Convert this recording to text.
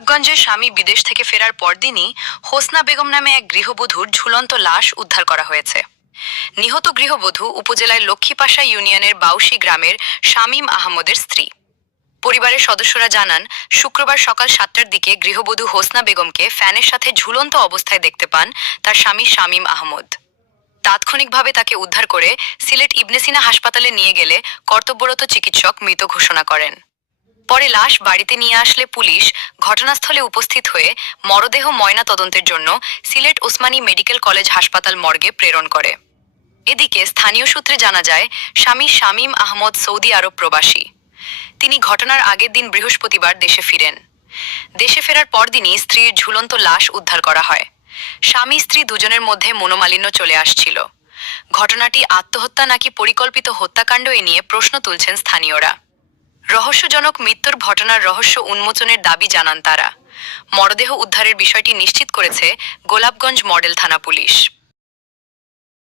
গোলাপগঞ্জে স্বামী বিদেশ থেকে ফেরার পরদিনই হোসনা বেগম নামে এক গৃহবধূর ঝুলন্ত লাশ উদ্ধার করা হয়েছে। নিহত গৃহবধূ উপজেলার লক্ষ্মীপাশা ইউনিয়নের বাউশি গ্রামের শামীম আহমদের স্ত্রী। পরিবারের সদস্যরা জানান, শুক্রবার সকাল 7টার দিকে গৃহবধূ হোসনা বেগমকে ফ্যানের সাথে ঝুলন্ত অবস্থায় দেখতে পান তার স্বামী শামীম আহমদ। তাৎক্ষণিকভাবে তাকে উদ্ধার করে সিলেট ইবনে সিনা হাসপাতালে নিয়ে গেলে কর্তব্যরত চিকিৎসক মৃত ঘোষণা করেন। পরে লাশ বাড়িতে নিয়ে আসলে পুলিশ ঘটনাস্থলে উপস্থিত হয়ে মরদেহ ময়না তদন্তের জন্য সিলেট ওসমানী মেডিকেল কলেজ হাসপাতাল মর্গে প্রেরণ করে। এদিকে স্থানীয় সূত্রে জানা যায়, স্বামী শামীম আহমদ সৌদি আরব প্রবাসী। তিনি ঘটনার আগের দিন বৃহস্পতিবার দেশে ফিরেন। দেশে ফেরার পরদিনই স্ত্রীর ঝুলন্ত লাশ উদ্ধার করা হয়। স্বামী স্ত্রী দুজনের মধ্যে মনোমালিন্য চলে আসছিল। ঘটনাটি আত্মহত্যা নাকি পরিকল্পিত হত্যাকাণ্ড এ নিয়ে প্রশ্ন তুলছেন স্থানীয়রা। রহস্যজনক মৃত্যুর ঘটনার রহস্য উন্মোচনের দাবি জানান তারা। মরদেহ উদ্ধারের বিষয়টি নিশ্চিত করেছে গোলাপগঞ্জ মডেল থানা পুলিশ।